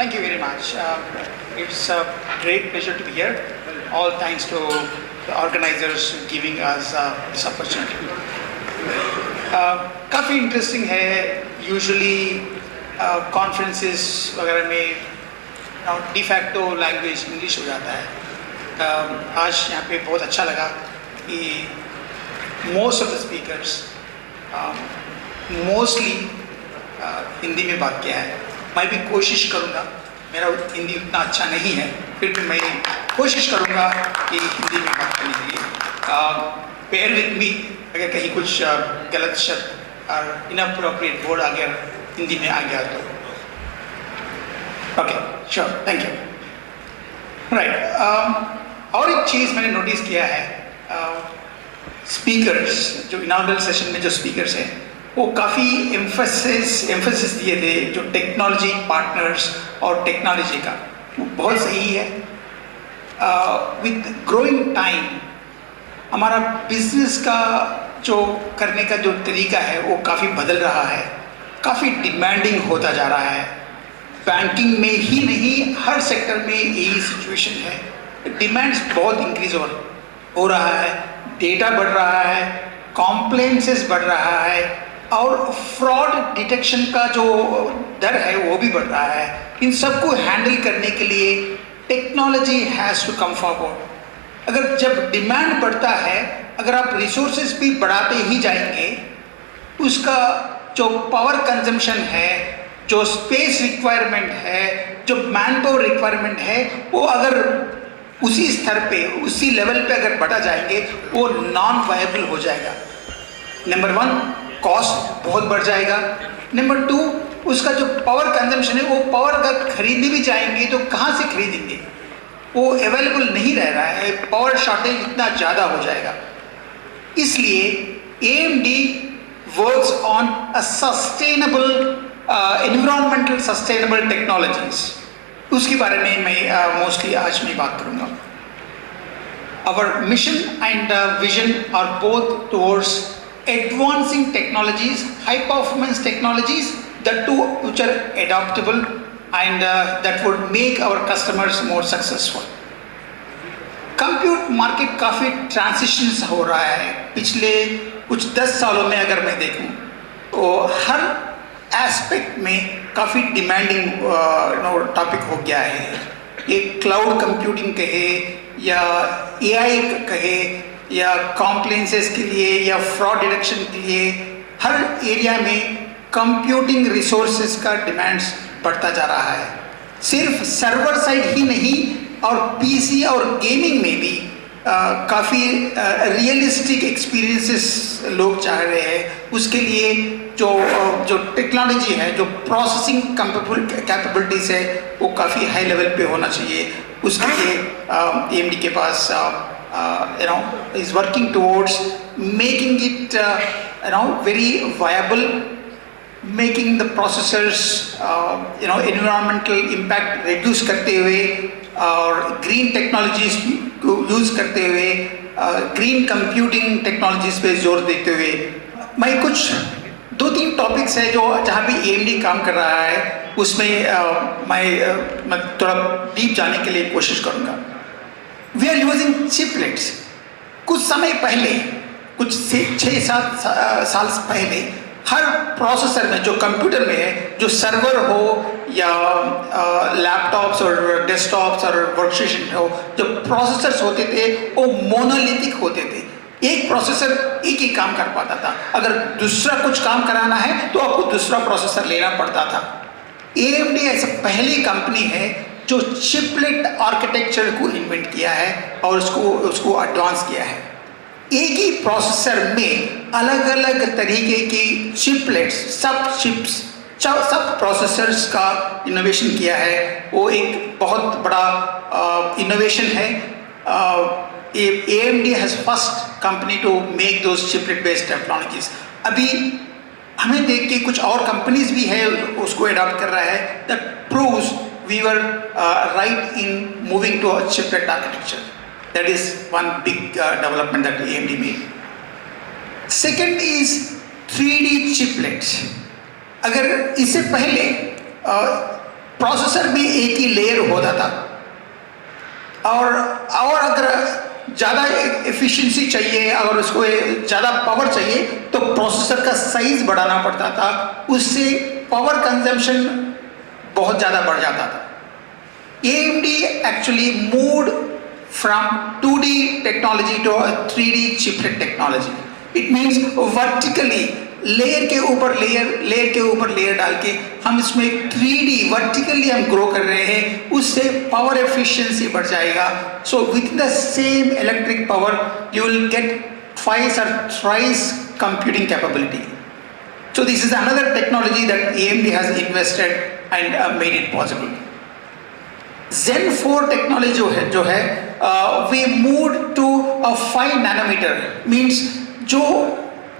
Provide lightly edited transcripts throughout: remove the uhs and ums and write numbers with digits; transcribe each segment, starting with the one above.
Thank you very much. It's a great pleasure to be here. All thanks to the organizers giving us this opportunity. काफ़ी interesting है. Usually conferences वगैरह में de facto language English हो जाता है. आज यहाँ पे बहुत अच्छा लगा कि most of the speakers mostly Hindi में बात किया है. मैं भी कोशिश करूँगा, मेरा हिंदी उतना अच्छा नहीं है, फिर भी मैं कोशिश करूँगा कि हिंदी में बात करने के लिए. पेयर विथ मी अगर कहीं कुछ गलत शब्द और इनअप्रोप्रिएट वर्ड अगर हिंदी में आ गया तो. Okay, sure, thank you. Right. और एक चीज़ मैंने नोटिस किया है, स्पीकर्स जो इनागुरल सेशन में जो स्पीकर्स हैं वो काफ़ी एम्फेसिस दिए थे जो टेक्नोलॉजी पार्टनर्स और टेक्नोलॉजी का. वो बहुत सही है. विद ग्रोइंग टाइम हमारा बिजनेस का जो करने का जो तरीका है वो काफ़ी बदल रहा है, काफ़ी डिमांडिंग होता जा रहा है. बैंकिंग में ही नहीं, हर सेक्टर में यही सिचुएशन है. डिमांड्स बहुत इंक्रीज हो रहा है, डेटा बढ़ रहा है, कॉम्प्लेंसेस बढ़ रहा है और फ्रॉड डिटेक्शन का जो दर है वो भी बढ़ रहा है. इन सबको हैंडल करने के लिए technology has to come forward. अगर जब डिमांड बढ़ता है, अगर आप रिसोर्सेज भी बढ़ाते ही जाएंगे, उसका जो पावर कंजम्पशन है, जो स्पेस रिक्वायरमेंट है, जो मैन पावर रिक्वायरमेंट है, वो अगर उसी स्तर पे, उसी लेवल पे अगर बढ़ा जाएंगे वो नॉन वायबल हो जाएगा. नंबर 1, कॉस्ट बहुत बढ़ जाएगा. नंबर 2, उसका जो पावर कंजम्पशन है, वो पावर अगर खरीदने भी जाएंगे तो कहाँ से खरीदेंगे, वो अवेलेबल नहीं रह रहा है. पावर शॉर्टेज इतना ज़्यादा हो जाएगा. इसलिए AMD works on a sustainable environmental sustainable technologies. उसके बारे में मैं मोस्टली आज मैं बात करूँगा. Our mission and vision are both towards advancing technologies, high performance technologies, that too which are adaptable and that would make our customers more successful. Compute market काफ़ी ट्रांसिशंस हो रहा है पिछले कुछ 10 सालों में. अगर मैं देखूं तो हर एस्पेक्ट में काफ़ी डिमांडिंग टॉपिक हो गया है. एक क्लाउड कंप्यूटिंग कहे या AI कहे या कॉम्प्लेंसेस के लिए या फ्रॉड डिटेक्शन के लिए, हर एरिया में कंप्यूटिंग रिसोर्सेज का डिमांड्स बढ़ता जा रहा है. सिर्फ सर्वर साइड ही नहीं और PC और गेमिंग में भी काफ़ी रियलिस्टिक एक्सपीरियंसेस लोग चाह रहे हैं. उसके लिए जो टेक्नोलॉजी है, जो प्रोसेसिंग कैपेबिलिटीज़ है, वो काफ़ी हाई लेवल पे होना चाहिए. उसके लिए AMD के पास is working towards making it very viable, making the processors environmental impact reduce करते हुए और ग्रीन टेक्नोलॉजीज को यूज़ करते हुए, ग्रीन कंप्यूटिंग टेक्नोलॉजीज पे जोर देते हुए, मैं कुछ 2-3 टॉपिक्स है जो जहाँ भी AMD काम कर रहा है उसमें मैं थोड़ा डीप जाने के लिए कोशिश करूँगा. We are using chiplets. कुछ समय पहले, कुछ 6-7 साल पहले, हर प्रोसेसर में जो कंप्यूटर में है, जो सर्वर हो या लैपटॉप्स और डेस्कटॉप्स और वर्कस्टेशन हो, जो प्रोसेसर्स होते थे वो मोनोलिथिक होते थे. एक प्रोसेसर एक ही काम कर पाता था. अगर दूसरा कुछ काम कराना है तो आपको दूसरा प्रोसेसर लेना पड़ता था. AMD ऐसा पहली कंपनी है जो चिपलेट आर्किटेक्चर को इन्वेंट किया है और उसको एडवांस किया है. एक ही प्रोसेसर में अलग अलग तरीके की चिपलेट्स, सब प्रोसेसर्स का इनोवेशन किया है. वो एक बहुत बड़ा इनोवेशन है. AMD has first company to make those chiplet based technologies. अभी हमें देख के कुछ और कंपनीज भी है उसको अडॉप्ट कर रहा है. that proves we were right in moving to a chiplet architecture. That is one big development that AMD made. Second is 3D chiplets. अगर इससे पहले प्रोसेसर भी एक ही लेयर होता था, और अगर ज़्यादा एफिशिएंसी चाहिए, अगर उसको ज़्यादा पावर चाहिए तो प्रोसेसर का साइज बढ़ाना पड़ता था, उससे पावर कंजम्पशन बहुत ज़्यादा बढ़ जाता था। AMD actually moved from 2D technology to a 3D chiplet technology. It means vertically layer के ऊपर लेयर डाल के हम इसमें 3D वर्टिकली हम ग्रो कर रहे हैं, उससे पावर एफिशिएंसी बढ़ जाएगा। So with the same electric power you will get twice or thrice computing capability. So this is another technology that AMD has invested and made it possible. Zen 4 technology जो है we moved to a 5 nanometer, means जो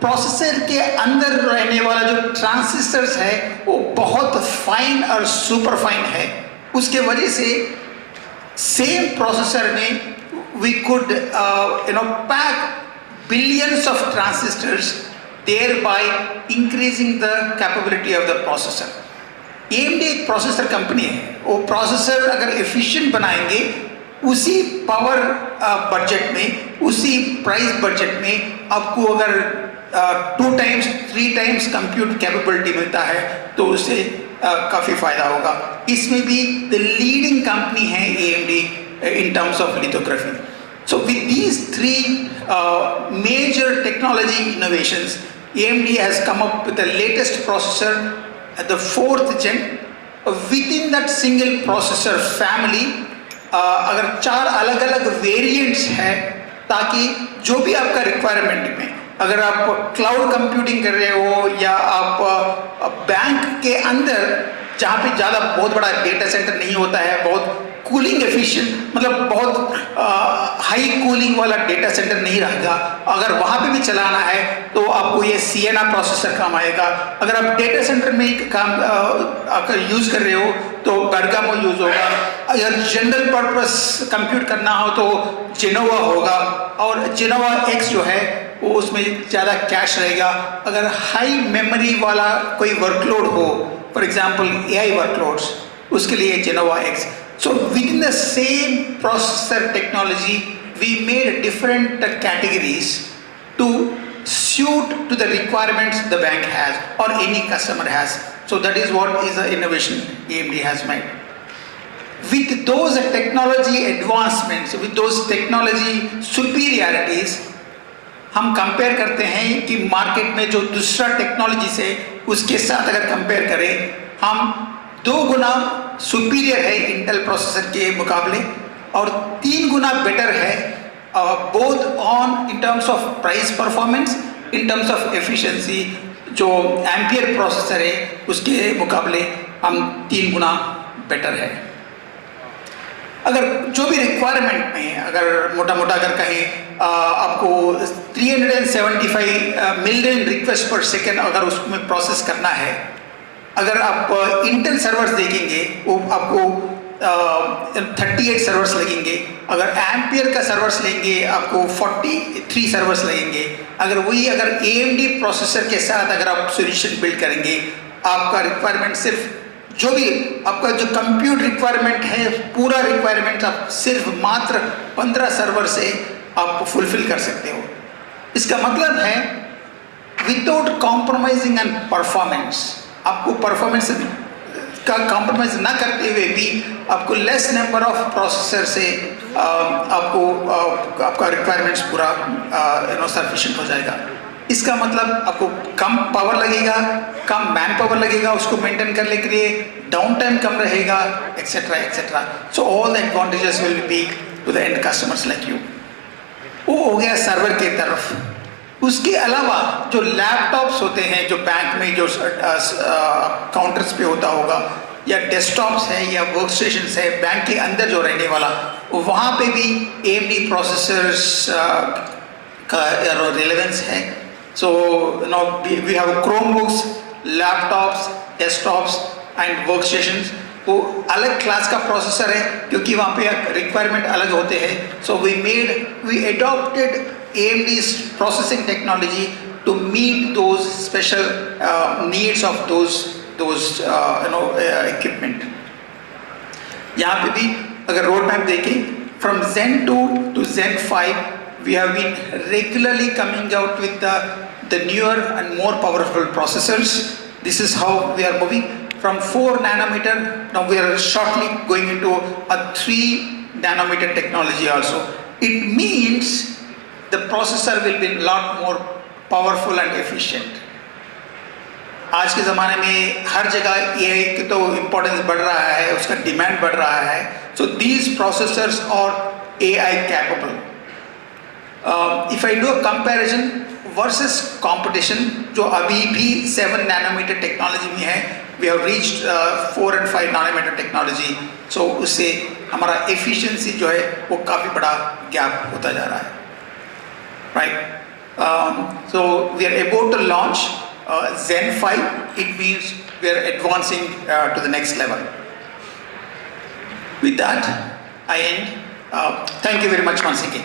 processor के अंदर रहने वाला जो transistors है वो बहुत फाइन और सुपर फाइन है, उसके वजह से सेम प्रोसेसर में we could pack billions of transistors, thereby increasing the capability of the processor. AMD एक प्रोसेसर कंपनी है, वो प्रोसेसर अगर एफिशिएंट बनाएंगे उसी पावर बजट में, उसी प्राइस बजट में आपको अगर 2 times 3 times कंप्यूट कैपेबिलिटी मिलता है तो उससे काफ़ी फायदा होगा। इसमें भी द लीडिंग कंपनी है AMD in terms of lithography. So with these 3 major technology innovations, AMD has come up with the latest processor at the 4th gen. Within that single processor family अगर 4 अलग अलग variants हैं, ताकि जो भी आपका requirement में, अगर आप क्लाउड कंप्यूटिंग कर रहे हो या आप बैंक के अंदर जहाँ पे ज़्यादा बहुत बड़ा डेटा सेंटर नहीं होता है, बहुत कूलिंग एफिशिएंट, मतलब बहुत हाई कूलिंग वाला डेटा सेंटर नहीं रहेगा, अगर वहाँ पे भी चलाना है तो आपको ये Siena प्रोसेसर काम आएगा। अगर आप डेटा सेंटर में काम अगर यूज़ कर रहे हो तो Bergamo यूज़ होगा, अगर जनरल पर्पस कंप्यूट करना हो तो Genoa होगा, और Genoa X जो है वो उसमें ज़्यादा कैश रहेगा। अगर हाई मेमोरी वाला कोई वर्कलोड हो, फॉर एग्जांपल AI वर्कलोड्स, उसके लिए Genoa X. So within the same processor technology, we made different categories to suit to the requirements the bank has or any customer has. So that is what is the innovation AMD has made. With those technology advancements, with those technology superiorities, हम compare करते हैं कि market में जो दूसरा technology से उसके साथ अगर कंपेयर करें, हम 2 गुना सुपीरियर है इंटेल प्रोसेसर के मुकाबले, और 3 गुना बेटर है both on in terms of price performance, in terms of efficiency. जो एम्पियर प्रोसेसर है उसके मुकाबले हम 3 गुना बेटर है। अगर जो भी रिक्वायरमेंट में अगर मोटा मोटा अगर कहें आपको 375 मिलियन रिक्वेस्ट पर सेकेंड अगर उसमें प्रोसेस करना है, अगर आप इंटेल सर्वर्स देखेंगे वो आपको 38 सर्वर्स लगेंगे, अगर एम्पियर का सर्वर्स लेंगे आपको 43 सर्वर्स लगेंगे। अगर AMD प्रोसेसर के साथ अगर आप सॉल्यूशन बिल्ड करेंगे, आपका रिक्वायरमेंट सिर्फ जो भी आपका जो कंप्यूट रिक्वायरमेंट है, पूरा रिक्वायरमेंट आप सिर्फ मात्र 15 सर्वर से आप फुलफिल कर सकते हो। इसका मतलब है विदाउट कॉम्प्रोमाइजिंग एंड परफॉर्मेंस, आपको परफॉर्मेंस का कॉम्प्रोमाइज ना करते हुए भी आपको लेस नंबर ऑफ प्रोसेसर से आपको आपका रिक्वायरमेंट्स पूरा सफिशिएंट हो जाएगा। इसका मतलब आपको कम पावर लगेगा, कम मैन पावर लगेगा उसको मेंटेन करने के लिए, डाउन टाइम कम रहेगा, etcetera etcetera. So all the advantages will be to the end customers like you. वो हो गया सर्वर की तरफ। उसके अलावा जो लैपटॉप्स होते हैं, जो बैंक में जो काउंटर्स पे होता होगा, या डेस्कटॉप्स है या वर्क स्टेशंस है बैंक के अंदर जो रहने वाला, वहाँ पे भी AMD प्रोसेसर्स का रिलेवेंस है। So now we have Chromebooks, laptops, desktops and workstations. वो अलग क्लास का प्रोसेसर है क्योंकि वहाँ पे रिक्वायरमेंट अलग होते हैं। So we adopted AMD's processing technology to meet those special needs of those equipment. यहाँ पे भी अगर रोड मैप देखें, from Zen 2 to Zen 5, we have been regularly coming out with the newer and more powerful processors. This is how we are moving. From 4 nanometer, now we are shortly going into a 3 nanometer technology also. It means the processor will be a lot more powerful and efficient. आज के ज़माने में हर जगह AI की तो importance बढ़ रहा है, उसका डिमांड बढ़ रहा है. So these processors are AI capable. If I do a comparison versus competition, जो अभी भी 7 nanometer technology में है, we have reached 4 and 5 nanometer technology. So उससे हमारा efficiency जो है वो काफ़ी बड़ा gap होता जा रहा है. Right? So we are about to launch Zen 5. It means we are advancing to the next level. With that, I end. Thank you very much once again.